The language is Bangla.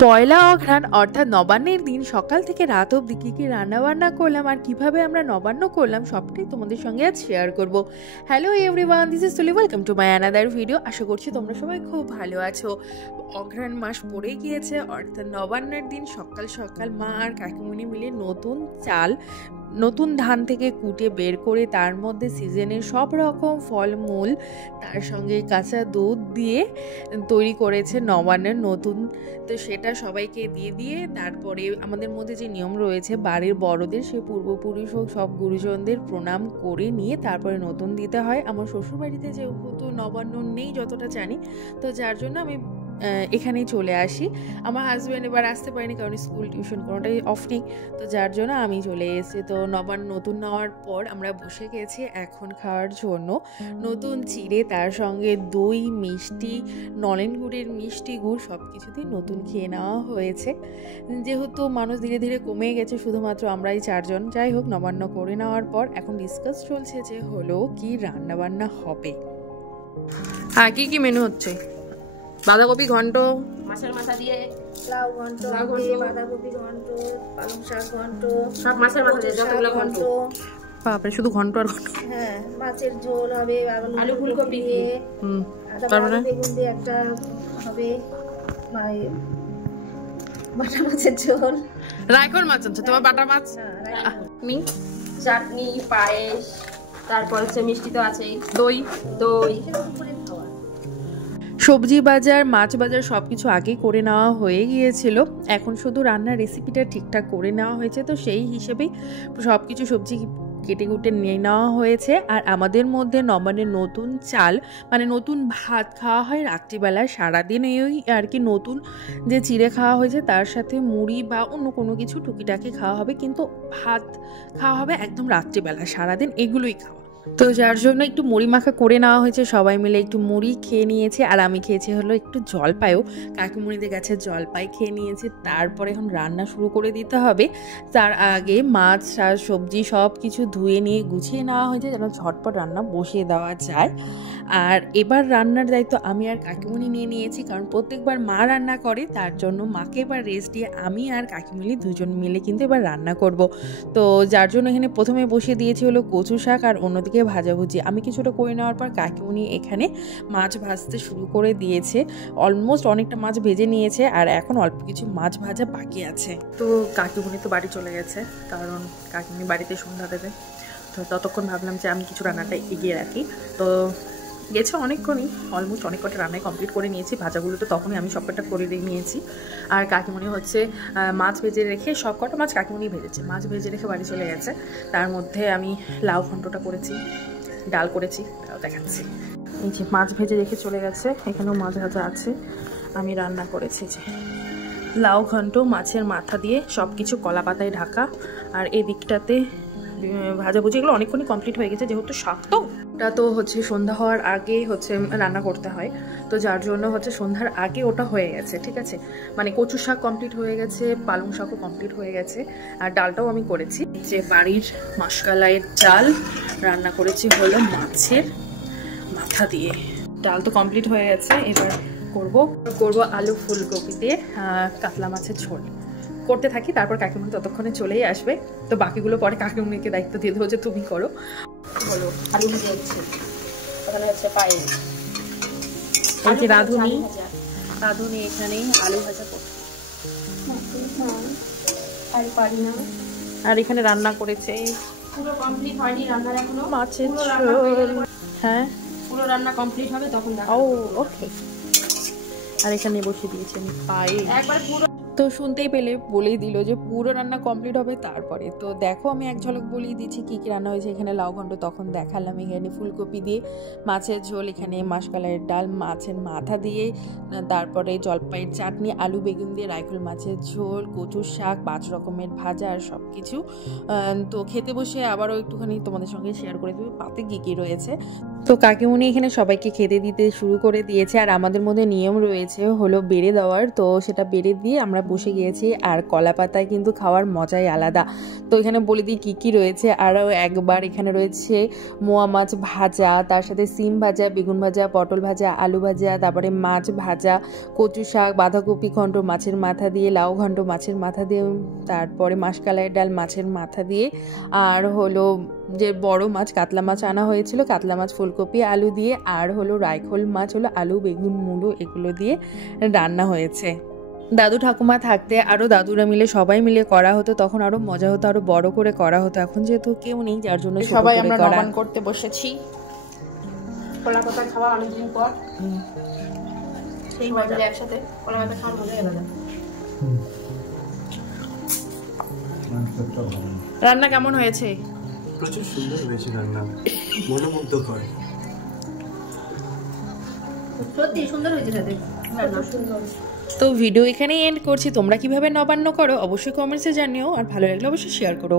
পয়লা অঘ্রাণ অর্থাৎ নবান্নের দিন সকাল থেকে রাত অবধি কী কী রান্নাবান্না করলাম আর কিভাবে আমরা নবান্ন করলাম সবটাই তোমাদের সঙ্গে আজ শেয়ার করব। Hello everyone, this is Tuli, welcome to my another video. আশা করছি তোমরা সবাই খুব ভালো আছো। অঘ্রাণ মাস পড়ে গিয়েছে, অর্থাৎ নবান্নের দিন সকাল সকাল মা আর কাকিমণি মিলে নতুন চাল নতুন ধান থেকে কুটে বের করে তার মধ্যে সিজনের সব রকম ফলমূল তার সঙ্গে কাঁচা দুধ দিয়ে তৈরি করেছে নবান্নের নতুন। তো সেটা সবাইকে দিয়ে তারপরে আমাদের মধ্যে যে নিয়ম রয়েছে বাড়ির বড়দের, সে পূর্বপুরুষ হোক সব গুরুজনদের প্রণাম করে নিয়ে তারপরে নতুন দিতে হয়। আমার শ্বশুরবাড়িতে যেহেতু নবান্ন নেই যতটা জানি, তো যার জন্য আমি এখানেই চলে আসি। আমার হাজব্যান্ড এবার আসতে পারেনি কারণ স্কুল টিউশন কোনোটাই অফ নেই, তো যার জন্য আমি চলে এসেছি। তো নবান্ন নতুন নেওয়ার পর আমরা বসে গেছি এখন খাওয়ার জন্য। নতুন চিড়ে, তার সঙ্গে দই, মিষ্টি, নলেন গুড়ের মিষ্টি গুড় সব কিছুতেই নতুন খেয়ে নেওয়া হয়েছে। যেহেতু মানুষ ধীরে ধীরে কমে গেছে, শুধুমাত্র আমরাই চারজন। যাই হোক, নবান্ন করে নেওয়ার পর এখন ডিসকাস চলছে যে হলো কি রান্নাবান্না হবে। হ্যাঁ, কি মেনু হচ্ছে? বাঁধাকপি ঘন্ট, মাছের মাথা দিয়ে লাউ ঘন্ট, বাঁধাকপি ঘন্ট, পালং শাক ঘন্ট, সব মাছের মাথা দিয়ে যতগুলো ঘন্ট। বাপরে, শুধু ঘন্ট আর ঘন্ট। হ্যাঁ, মাছের ঝোল হবে, আলু ফুলকপি দিয়ে, তারপরে বেগুন দিয়ে একটা হবে, বাটা মাছের ঝোল। রায়কোর মাছ আছে তোমার? বাটা মাছ, চাটনি, পায়েস, তারপর হচ্ছে মিষ্টি তো আছেই, দই দই। সবজি বাজার, মাছ বাজার সব কিছু আগে করে নেওয়া হয়ে গিয়েছিল। এখন শুধু রান্নার রেসিপিটা ঠিকঠাক করে নেওয়া হয়েছে, তো সেই হিসেবেই সব কিছু সবজি কেটে কুটে নিয়ে নেওয়া হয়েছে। আর আমাদের মধ্যে নবান্নের নতুন চাল মানে নতুন ভাত খাওয়া হয় রাত্রিবেলা। সারাদিন এই আর কি নতুন যে চিড়ে খাওয়া হয়েছে তার সাথে মুড়ি বা অন্য কোনো কিছু টুকিটাকি খাওয়া হবে, কিন্তু ভাত খাওয়া হবে একদম রাত্রিবেলা। সারাদিন এগুলোই খাওয়া, তো যার জন্য একটু মুড়ি মাখা করে নেওয়া হয়েছে। সবাই মিলে একটু মুড়ি খেয়ে নিয়েছে, আর আমি খেয়েছি হলো একটু জলপাইও। কাকিমুড়িদের কাছে জলপাই খেয়ে নিয়েছে। তারপরে এখন রান্না শুরু করে দিতে হবে। তার আগে মাছ আর সবজি সব কিছু ধুয়ে নিয়ে গুছিয়ে নেওয়া হয়েছে যেন ঝটপট রান্না বসিয়ে দেওয়া যায়। আর এবার রান্নার দায়িত্ব আমি আর কাকিমুনি নিয়ে নিয়েছি, কারণ প্রত্যেকবার মা রান্না করে, তার জন্য মাকে এবার রেস্ট দিয়ে আমি আর কাকিমুনি দুজন মিলে কিন্তু এবার রান্না করব। তো যার জন্য এখানে প্রথমে বসিয়ে দিয়েছি হলো কচু শাক, আর অন্যদিকে ভাজাভুজি। আমি কিছুটা করে নেওয়ার পর কাকিমুনি এখানে মাছ ভাজতে শুরু করে দিয়েছে। অলমোস্ট অনেকটা মাছ ভেজে নিয়েছে, আর এখন অল্প কিছু মাছ ভাজা বাকি আছে। তো কাকিমুনি তো বাড়ি চলে গেছে, কারণ কাকিমুনি বাড়িতে সন্ধ্যা দেবে। তো ততক্ষণ ভাবলাম যে আমি কিছু রান্নাটা এগিয়ে রাখি। তো গেছে অনেকক্ষণই, অলমোস্ট অনেক কটা রান্নায় কমপ্লিট করে নিয়েছি। ভাজাগুলো তো তখনই আমি সব কটা করে নিয়েছি। আর কাকিমুনি হচ্ছে মাছ ভেজে রেখে, সব কটা মাছ কাকিমুনি ভেজেছে, মাছ ভেজে রেখে বাড়ি চলে গেছে। তার মধ্যে আমি লাউ ঘন্টটা করেছি, ডাল করেছি, তাও দেখাচ্ছি। এই যে মাছ ভেজে রেখে চলে গেছে, এখানেও মাছ ভাজা আছে। আমি রান্না করেছি যে লাউ ঘন্ট, মাছের মাথা দিয়ে সব কিছু কলা পাতায় ঢাকা। আর এই দিকটাতে ভাজাভুজি, এগুলো অনেকক্ষণই কমপ্লিট হয়ে গেছে। যেহেতু শাক তো ওটা তো হচ্ছে সন্ধ্যা হওয়ার আগে হচ্ছে রান্না করতে হয়, তো যার জন্য হচ্ছে সন্ধ্যার আগে ওটা হয়ে গেছে। ঠিক আছে, মানে কচু শাক কমপ্লিট হয়ে গেছে, পালং শাকও কমপ্লিট হয়ে গেছে, আর ডালটাও আমি করেছি। যে বাড়ির মাসকলাইয়ের ডাল রান্না করেছি হলো মাছের মাথা দিয়ে। ডাল তো কমপ্লিট হয়ে গেছে। এবার করব আলু ফুলকপি দিয়ে কাতলা মাছের ঝোল করতে থাকি। তারপর কাকিমুনি ততক্ষণে চলেই আসবে, তো বাকিগুলো পরে কাকিমুনিকে দায়িত্ব দিয়ে দেবো যে তুমি করো। হলো আলু ভেজে হচ্ছে, ওখানে হচ্ছে পায়েস। এই যে রাঁধুনি এখানে আলু ভাজা করছে, আর এখানে রান্না করেছে। পুরো কমপ্লিট হয়নি রান্নার এখনো, মাছের ঝোল। হ্যাঁ, পুরো রান্না কমপ্লিট হবে তখন দেখো। ওকে। আর এখানে বসিয়ে দিয়েছি আমি পায়েস। একবার পুরো তো শুনতেই পেলে বলেই দিল যে পুরো রান্না কমপ্লিট হবে তারপরে। তো দেখো আমি এক ঝলক বলিয়ে দিচ্ছি কী কী রান্না হয়েছে। এখানে লাউ ঘন্ট তখন দেখালাম, এখানে ফুলকপি দিয়ে মাছের ঝোল, এখানে মাসকলাইয়ের ডাল, মাছের মাথা দিয়ে, তারপরে জলপাইয়ের চাটনি, আলু বেগুন দিয়ে রায়কুল মাছের ঝোল, কচুর শাক, 5 রকমের ভাজা আর সব কিছু। তো খেতে বসে আবারও একটুখানি তোমাদের সঙ্গে শেয়ার করে দেবো পাতে কী কী রয়েছে। তো কাকিমুনি এখানে সবাইকে খেতে দিতে শুরু করে দিয়েছে। আর আমাদের মধ্যে নিয়ম রয়েছে হলো বেড়ে দেওয়ার, তো সেটা বেড়ে দিয়ে আমরা বসে গিয়েছি। আর কলা পাতায় কিন্তু খাওয়ার মজাই আলাদা। তো এখানে বলে দিই কী কী রয়েছে। আরও একবার এখানে রয়েছে মোয়া মাছ ভাজা, তার সাথে সিম ভাজা, বেগুন ভাজা, পটল ভাজা, আলু ভাজা, তারপরে মাছ ভাজা, কচু শাক, বাঁধাকপি ঘন্ট মাছের মাথা দিয়ে, লাউ ঘন্ট মাছের মাথা দিয়ে, তারপরে মাসকালাইয়ের ডাল মাছের মাথা দিয়ে, আর হলো যে বড় মাছ কাতলা মাছ আনা হয়েছিল, কাতলা মাছ ফুলকপি আলু দিয়ে, আর হলো রাইখোল মাছ হলো আলু বেগুন মূলো এগুলো দিয়ে রান্না হয়েছে। দাদু ঠাকুমা থাকতে আরও দাদুরা মিলে সবাই মিলে করা হতো, তখন আরও মজা হতো, আরও বড় করে করা হতো। এখন যেহেতু কেউ নেই যার জন্য সবাই আমরা নবান করতে বসেছি। কলা পাতা খাওয়া অনেকদিন পর, সেই মজা একসাথে কলা পাতা খাওয়ার মজাই আলাদা। রান্না কেমন হয়েছে? প্রচুর সুন্দর হয়েছে রান্না, মনোমুগ্ধকর। সত্যি সুন্দর হয়েছে খেতে, রান্না সুন্দর। তো ভিডিও এখানেই এন্ড করছি। তোমরা কিভাবে নবান্ন করো অবশ্যই কমেন্টসে জানিও, আর ভালো লাগলে অবশ্যই শেয়ার করো।